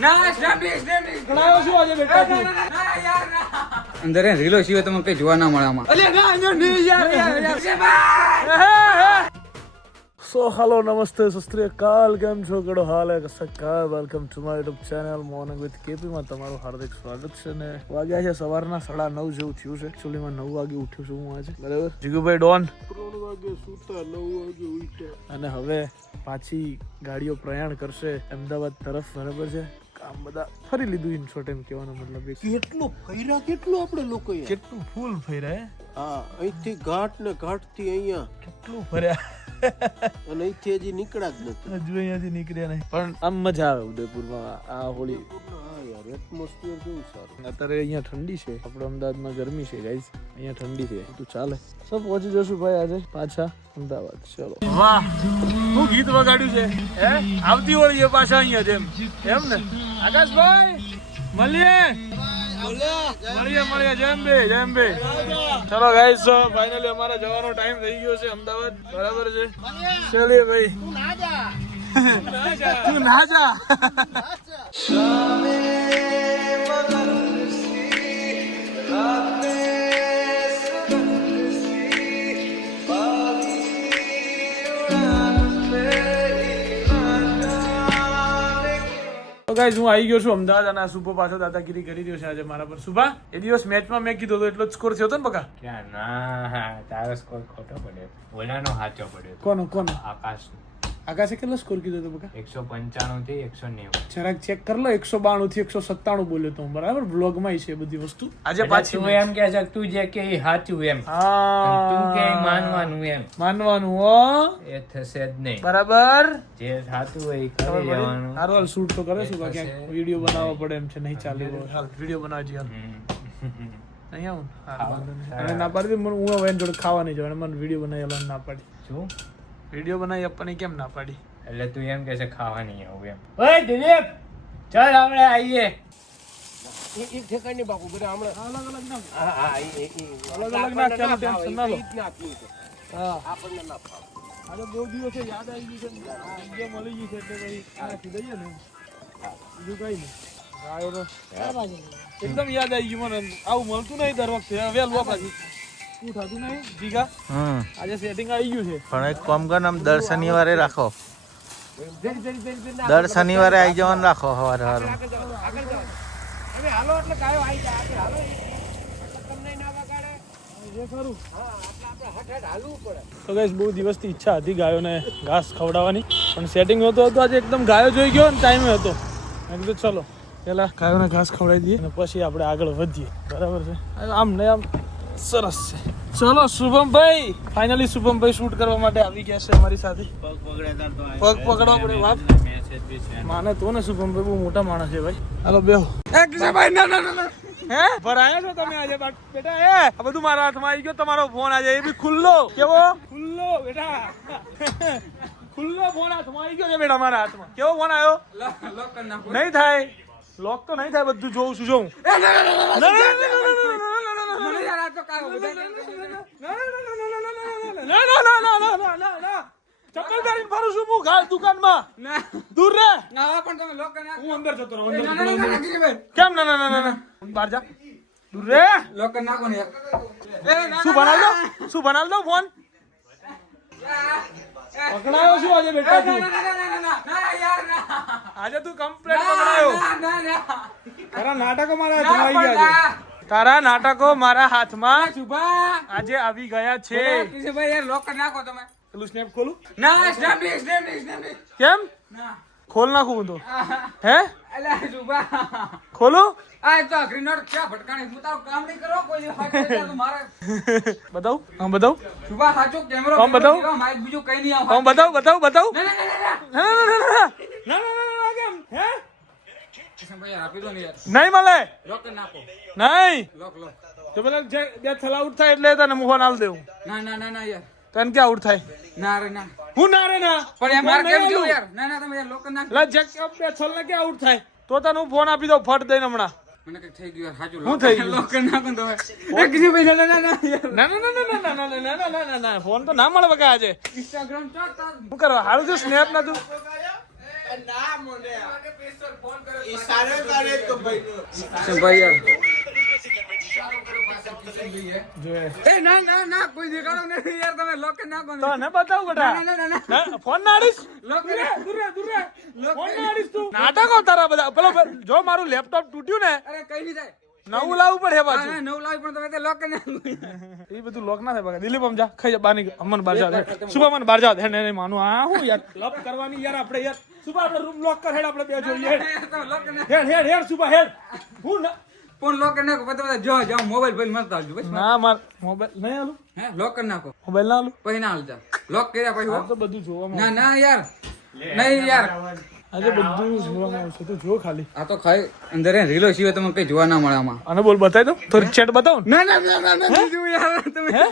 ગણાયો શું આજે બેટા તું? અંદર રીલો સિવાય તમને કઈ જોવા ના મળે આમાં. સો હેલો નમસ્તે સસ્ત્રીકાલ, કેમ છો? કેડો હાલ હે? સકાર welcome to my YouTube channel morning with KP માં તમારું હાર્દિક સ્વાગત છે. ને વાગ્યા છે સવારના 9:30 જેવું થયું છે. એકચ્યુઅલી માં 9 વાગે ઉઠ્યો છું હું આજે, બરાબર. જીગુભાઈ ડોન 3 વાગે સૂતા, 9 વાગે ઉઠ્યા અને હવે પાછી ગાડીઓ પ્રયાણ કરશે અમદાવાદ તરફ, બરાબર છે. કામ બધા ફરી લીધું ઇન શોર્ટ એમ કહેવાનો મતલબ. કેટલું ફર્યા, કેટલું આપણે લોકો કેટલું ફૂલ ફર્યા. હા, અહીંથી ઘાટ ને ઘાટ થી અહીંયા કેટલું ફર્યા અને અહીંથી હજી નીકળ્યા જ નથી. હજુ અહીંયાથી નીકળ્યા નહીં, પણ આમ મજા આવે ઉદયપુરમાં આ હોળી. હા યાર, એટમોસ્ફિયર કેવું સારું. અત્યારે અહીંયા ઠંડી છે, આપણે અમદાવાદમાં ગરમી છે ગાઈસ, અહીંયા ઠંડી છે તો ચાલે. સબ પહોંચી જશું ભાઈ આજે પાછા અમદાવાદ. ચલો. વાહ, શું ગીત વગાડ્યું છે હે? આવતી હોળીએ પાછા અહીંયા જેમ એમ ને આકાશભાઈ? મળીએ જેમ બે. ચલો ગાઈસ, ફાઇનલી અમારા જવાનો ટાઈમ થઈ ગયો છે અમદાવાદ, બરાબર છે. ચલીએ ભાઈ. તું ના જા. ગાઈસ, હું આવી ગયો છું અમદાવાદ અને આ સુપો પાછો દાદાગીરી કરી રહ્યો છે આજે મારા પર. સુભા, એ દિવસ મેચમાં મેં કીધું એટલો જ સ્કોર થયો હતો ને બકા? ક્યાં ના, તારો સ્કોર ખોટો પડ્યો, ઓલાનો સાચો પડ્યો. કોનો? આકાશ. આકાશે કેટલો સ્કોર કીધો હતો બકા? 195 થી 190. જરાક ચેક કર લો. 192 થી 197 બોલ્યો તો હું, બરાબર. બ્લોગમાં છે બધી વસ્તુ. આજે પાછી તું એમ કે છે તું જે કે એ સાચું એમ, તું કે માનવાનું એમ. માનવાનું હો, એ થશે જ નહીં, બરાબર. જે સાચું હોય એ કરી લેવાનું. હારું, હાલ શૂટ તો કરે છું, બાકી વિડીયો બનાવવો પડે એમ છે. નહીં ચાલે, હાલ વિડીયો બનાવજી. હાલ નહીં આવું અને ના પાડી દે. હું હવે એની જોડે ખાવા નહીં જવાનું, મને વિડીયો બનાવી ના પાડી. શું વિડીયો બનાવી આપવાની કેમ ના પાડી? એટલે તું એમ કે છે ખાવા નહીં આવું એમ? ઓય દિલીપ, ચાલ આપણે આવીએ. એક ઠેકાણી બાપુ બધા હમણાં અલગ ના. હા હા અલગ ના કેમ ટેન્શન ના લો. હા, આપણને ના ફાવે. આજે બહુ દિવસે યાદ આવી ગઈ છે, આ જગ્યા મળી ગઈ છે એટલે ભાઈ નાખી દઈએ ને. બીજું કઈ નહીં. ગાયો તો એકદમ યાદ આવી ગયું મને. આવું મળતું નહીં દર વખતે. વહેલું આપણાથી શું થતું નહીં જીગા. આજે સેટિંગ આવી ગયું છે. પણ એક કામ કર, આમ દર શનિવારે રાખો. દર શનિવારે આવી જવાનું રાખો સવારે સવારે. હવે હાલો એટલે ગાયો આવી જાય. હાલો તમને ના વગાડે જે ખરું. હા, આપણે હઠ હાલવું પડે. તો ગાઈસ, બહુ દિવસથી ઈચ્છા હતી ગાયોને ઘાસ ખવડાવવાની, પણ સેટિંગ નહોતું હતું. આજે એકદમ ગાયો જોઈ ગયો ને ટાઈમે હતો. મેં કીધું ચલો પેલા ગાયોને ઘાસ ખવડાવી દઈએ અને પછી આપણે આગળ વધીએ, બરાબર છે. આમ ને આમ સરસ છે. ચલો શુભમભાઈ, ફાઇનલી શુભમભાઈ શૂટ કરવા માટે આવી ગયા છે અમારી સાથે. પગ પકડવા પડે બાપ. માને તો ને શુભમભાઈ બહુ મોટા માણસ છે ભાઈ. હાલો બેહો. ભાઈ ના હે ભરાયા છો તમે આજે બેટા? હે આ બધું મારા હાથમાં આવી ગયો. તમારો ફોન આજે એ બી ખુલ્લો. કેવો ખુલ્લો બેટા? ખુલ્લો ફોન હાથમાં આવી ગયો છે બેટા મારા હાથમાં. કેવો ફોન આવ્યો? નહીં થાય લોક તો નહીં થાય. બધું જોઉં છું જોઉં. ચપ્પલ પહેરીને ફરું છું હું દુકાનમાં. દૂર રે. હું અંદર જતો રહું. કેમ? ના બહાર જા. દૂર રે. શું બનાવી દો ફોન? પકડાયો શું આજે બેટા તું? આજે તું કમ્પ્લેટ પકડાયો. તારા નાટકો મારા હાથમાં આવી ગયા છે. તારા નાટકો મારા હાથમાં આજે આવી ગયા છે. પેલું સ્નેપ ખોલું? કેમ ખોલ નાખું હું તો? હે ખોલું? બતાવું? હા બતાવું. બતાવું. નહીં મળે. નહીં તો પેલા બે થલા આઉટ થાય એટલે તને ફોન આલ દેવું. ના યાર, તને ક્યાં આઉટ થાય? ના રે ના. હું ના રે ના. પણ યાર માર કેમ જો યાર? ના તમે યાર લોકર નાખ. લા જેક બે થલ ને ક્યાં આઉટ થાય? તો તને હું ફોન આપી દઉં ફટ દઈને હમણાં. મને કઈ થઈ ગયું યાર. સાચું હું થઈ ગયું? લોકર નાખો તો એક જી ભાઈ ના ના ફોન તો ના મળે બકા આજે. ઇન્સ્ટાગ્રામ ચાટ શું કરવા? હારું જો સ્નેપ ના તું ના મને ઈશારે કરે તો ભાઈ શું ભાઈ યાર જોએ એ ના ના ના કોઈ દેખાડો નથી યાર તમે લોક નાખો ને તો ને બતાવ બેટા ના ના ના ના, ફોન ના આડીશ લોક દૂર ફોન ના આડીશ તું નાટકો તારા બધા પેલો જો મારું લેપટોપ તૂટ્યું ને અરે કઈ નહીં થાય નવું લાવવું પડે હા પાછું નવ લાવી પણ તમે તે લોક નાખો એ બધું લોક ના થાય બકા દિલીપ આમ જા ખાઈ જા બાની અમન બહાર જા સુબા મને બહાર જા હે ને માનું આ હું યાર લપ કરવાની યાર આપણે યાર સુબા આપણે રૂમ લોક કર હેડ આપણે બે જોઈએ હેડ તમે લોક નાખો હેડ સુબા હેડ હું ના ફોન લોક નાખો બધા જો જો મોબાઈલ ભાઈ મત આવજો બસ ના માર મોબાઈલ નહીં આલું હે લોક નાખો મોબાઈલ ના આલું પછી ના હાલતા લોક કર્યા પછી આ તો બધું જોવામાં ના ના યાર નહીં યાર આજે બધું જોવામાં આવશે તું જો ખાલી આ તો ખાઈ અંદર હે રીલો સિવાય તમને કઈ જોવા ના મળે આમાં અને બોલ બતાવી દો થોડી ચેટ બતાવો ને ના ના ના ના ના નહીં જોવું યાર તમે હે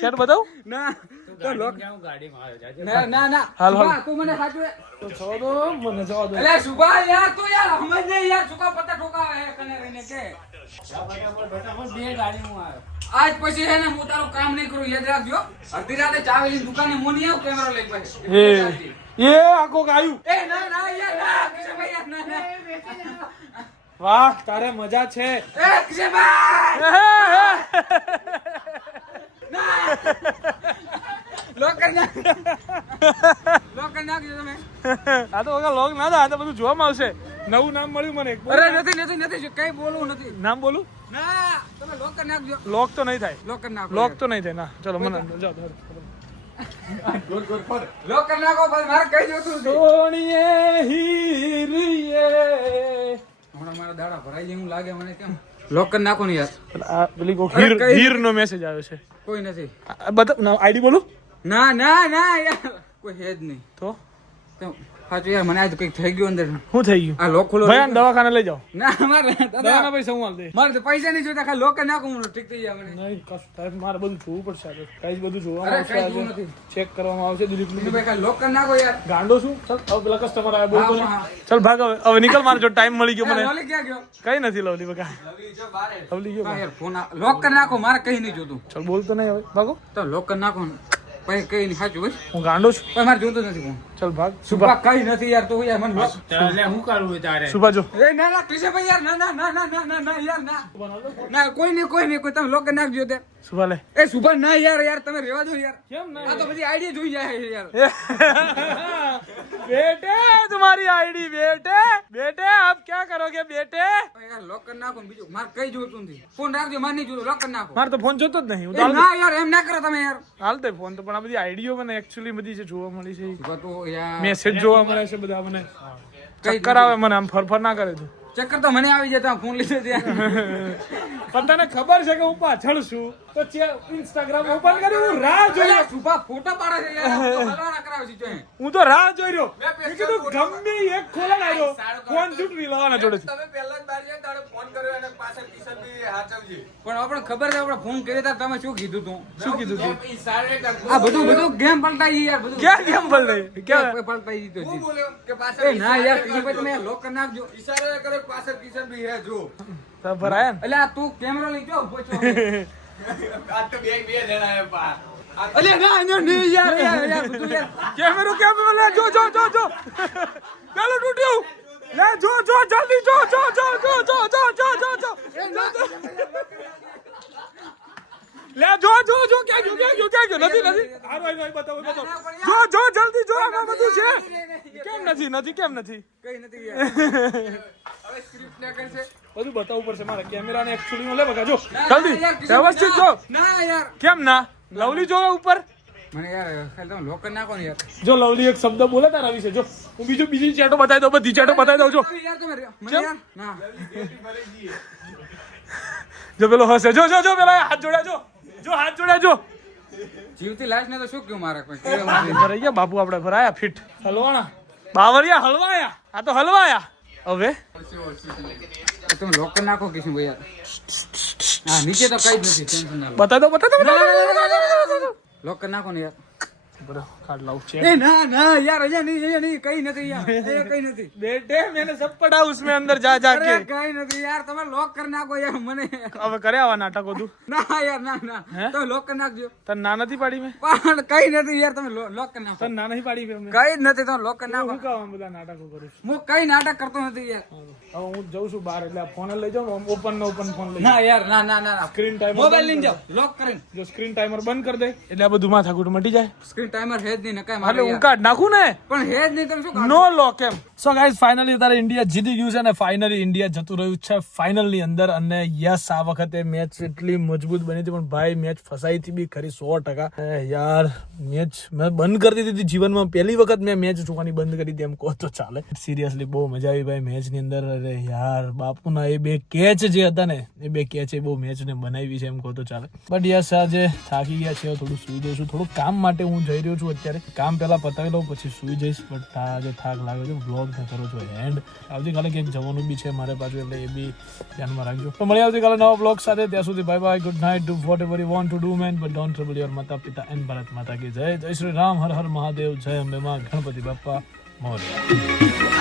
ચેટ બતાવો ના તો લોક ગાડીમાં આવ્યો જાજે. ના ના ના હાલ, હાલ. સુભા, તું મને સાચું તો જવા દો મને જવા દો અલે સુભા યાર તું યાર સમજ નહીં યાર સુકા પત્તા ઠોકાવે હે કને રહીને કે ફટાફટ બે ગાડીમાં આવ્યો. આજ પછી હે ને હું તારું કામ નહીં કરું યાદ રાખજો અડધી રાતે ચા વેલી દુકાને મોની આવ કેમેરો લઈ પછી એ આખો ગાયું એ ના ના યાર ના કિશનભાઈ યાર ના ના વાહ તારે મજા છે એ કિશનભાઈ લોકર નાખ લોકર નાખજો તમે આ તો વગર લોગ ના થાય આ તો બધું જોવામાં આવશે નવું નામ મળ્યું મને એક. અરે નથી નથી નથી કઈ બોલવું નથી નામ બોલું ના તમે લોકર નાખજો લોક તો નહીં થાય લોકર નાખો લોક તો નહીં થાય ના ચલો મને જાઓ લોકર નાખો બસ મારે કઈ જોતું છે સોણીએ હીરીએ હમણાં મારા દાડા ભરાઈ જાય એવું લાગે મને કેમ લોકર નાખો ને યાર આ પેલી કોક અરે કઈ- હીર નો મેસેજ આવ્યો છે કોઈ નથી બતા આઈડી બોલું ના ના ના યાર કોઈ હે જ નહીં તો કેમ? સાચું યાર મને આજ કઈક થઈ ગયું અંદર શું થઈ ગયું આ લોક ખુલ્લો ભાઈ આને દવાખાને લઈ જાઓ ના મારે દવાના પૈસા હું હાલ દે મારે તો પૈસા નહીં જોતા ખાલી લોકર નાખું હું ઠીક થઈ જાય મને નહીં કષ્ટ મારે બધું જોવું પડશે આજે કઈ જ બધું જોવામાં અરે આવશે કઈ આજે જોવું નથી ચેક કરવામાં આવશે દિલીપનું ભાઈ ખાલી લોકર નાખો યાર ગાંડો શું ચાલ હવે પેલા કસ્ટમર આવે બોલ બોલ હા, હા. ચાલ ભાગ હવે નીકળ મારે જો ટાઈમ મળી ગયો મને લોલી ક્યાં ગયો કઈ નથી લવલી બકા લવલી ગયો હા યાર ફોન લોકર નાખો મારે કઈ નહીં જોતું ચાલ બોલતો નહીં હવે ભાગો તો લોકર નાખો ને પછી કઈ નહીં સાચું ભાઈ હું ગાંડો છું પણ મારે જોતું નથી ફોન ચાલ ભાગ સુભા કઈ નથી યાર તું યાર મને લોક તારે શું કરવું તારે? સુભા જો એ ના ના કિશનભાઈ યાર ના ના ના ના ના ના ના યાર ના ના કોઈ નહીં કોઈ તમે લોકર નાખજો તે સુભા લે એ સુભા ના યાર યાર તમે રહેવા દો યાર કેમ ના આ તો બધી આઈડિયા જોઈ જાય છે યાર बेटे तुम्हारी आईडी बेटे बेटे आप क्या करोगे बेटे યાર લોકર નાખો ને બીજું મારે કઈ જોતું નથી ફોન રાખજો મારે નહીં જોતું લોકર નાખો મારે તો ફોન જોતો જ નહીં હું એ ના યાર એમ ના કરો તમે યાર હાલતે ફોન તો પણ આ બધી આઈડીઓ મને એકચ્યુઅલી બધી છે જોવા મળી છે સુભા તો યાર મેસેજ જોવા મળે છે બધા મને કઈ ચક્કર આવે મને આમ ફરફર ના કરે તું ચક્કર તો મને આવી જતા ફોન લીધો ત્યાં પણ તને ખબર છે કે હું પાછળ છું તો ઇન્સ્ટાગ્રામ ઓપન કર્યું હું રાહ જોઈ રહ્યો સુભા ફોટો પાડે છે યાર તો હલવાના કરાવે છે જોઈ હું તો રાહ જોઈ રહ્યો મેં કીધું ગમે એક ખોલા આવ્યો ફોન ચૂંટવી લેવાના જોડે તમે પહેલા જ બાર ગયા તારે ફોન કર્યો અને પાછળ કિશનભાઈ હાચવજે પણ આપણે ખબર છે આપણે ફોન કર્યો ત્યારે તમે શું કીધું તું શું કીધું તું ઈશારે કરતો આ બધું ગેમ પલટાઈ યાર બધું ક્યાં કેમ બોલ રહી ક્યાં પલટાઈ દીધો હું છે બોલ્યો કે એ પાછળ ના યાર કિશનભાઈ તમે લોકર નાખજો ઈશારે કરે પાછળ કિશનભાઈ હે જો તો ભરાયા ને એટલે આ તું કેમેરો લઈ જાઓ પૂછો આ તો બે જણા હે પા અલે ના ના નહીં યાર યાર યાર બધું યાર કેમેરો લે જો પેલું તૂટ્યું લે જો જલ્દી જો લે જો ક્યાં ગયો નથી હારો આઈ બતાવો જો જલ્દી જો આમાં બધું છે કેમ નથી કઈ નથી યાર હવે સ્ક્રિપ્ટ ના કરશે બધું બતાવવું પડશે મારે કેમેરાને એકચ્યુઅલી લે બગા જો ના, જલ્દી યાર, કિશનભાઈ, વ્યવસ્થિત જો ના યાર કેમ ના લવલી જો ઉપર મને યાર ખાલી તમે લોકર નાખો ને યાર જો લવલી એક શબ્દ બોલે તારા વિશે જો હું બીજી ચેટો બતાવી દઉં બધી ચેટો બતાવી દઉં જો યાર તમે મને કેમ? યાર ના જો પેલો હસે જો પેલા હાથ જોડ્યા જો હાથ જોડ્યા જો જીવતી લાશ ને તો શું કહ્યું મારા કોઈ કહેવા માટે. ભરાઈ ગયા બાપુ આપણે ભરાયા ફિટ હલવાણા બાવરિયા હલવાયા આ તો હલવાયા હવે તમે લોકર નાખો કિશનભાઈ યાર હા નીચે તો કઈ જ નથી ટેન્શન ના લો બતાવી દો લોકર નાખો ને યાર बरो कार्ड लाओ चेक ए ना ना यार અહીંયા નહીં કઈ નથી યાર એ કઈ નથી बेटे मैंने सब पढ़ा उसमें अंदर जा जा के અરે કઈ નથી યાર તમે લોક કરી નાખો યાર મને अब करे आवा नाटक होदू ના યાર ના તમે લોક કરી નાખજો तन ना નથી પાડી મે પણ કઈ નથી યાર તમે લોક કરી નાખો તન ના નહીં પાડી મે કઈ જ નથી તમે લોક કરી નાખો હું કામ બધા નાટકો કરું છું હું કઈ નાટક કરતો નથી યાર હવે હું જઉં છું બહાર એટલે ફોન લઈ જાઉં ઓપન નો ઓપન ફોન લઈ ના યાર ના ના ના સ્ક્રીન ટાઈમર મોબાઈલ લઈને જાઓ લોક કરીને જો સ્ક્રીન ટાઈમર બંધ કરી દે એટલે આ બધું માથાકૂટ મટી જાય સ્ક્રીન ટાઈમર હે જ નહીં નકાય એટલે મારે હું કાઢ નાખું ને પણ હે જ નહીં તમે શું કાઢો? નો લોક એમ સો ગાઈઝ ફાઇનલી અત્યારે ઇન્ડિયા જીતી ગયું છે અને ફાઇનલી ઇન્ડિયા જતું રહ્યું છે ફાઇનલ ની અંદર અને યસ આ વખતે મેચ એટલી મજબૂત બની હતી પણ ભાઈ મેચ ફસાઈ હતી બી ખરી 100%. યાર મેચ મેં બંધ કરી દીધી હતી જીવનમાં પહેલી વખત મેં મેચ જોવાની બંધ કરી હતી એમ કહો તો ચાલે. સિરિયસલી બહુ મજા આવી ભાઈ મેચ ની અંદર. અરે યાર બાપુના એ બે કેચ જે હતા ને એ બે કેચ એ બહુ મેચ ને બનાવી છે એમ કહો તો ચાલે. બટ યસ આજે થાકી ગયા છે થોડું સુઈ જઈશું. થોડું કામ માટે હું જઈ રહ્યો છું અત્યારે. કામ પહેલા પતાવી લઉં પછી સુઈ જઈશ. બટ આજે થાક લાગે છે. બ્લોગ કરો છો એન્ડ આવતીકાલે ક્યાંક જવાનું બી છે મારે પાછું એટલે એ બી ધ્યાનમાં રાખજો. તો મળીએ આવતીકાલે નવા બ્લોગ સાથે. ત્યાં સુધી bye bye good night do vote ever you want to do man but don't trouble your માતા પિતા એન્ડ ભારત માતા કી જય. જય શ્રી રામ. હર હર મહાદેવ. જય અંબે માં. ગણપતિ બાપ્પા મોરયા.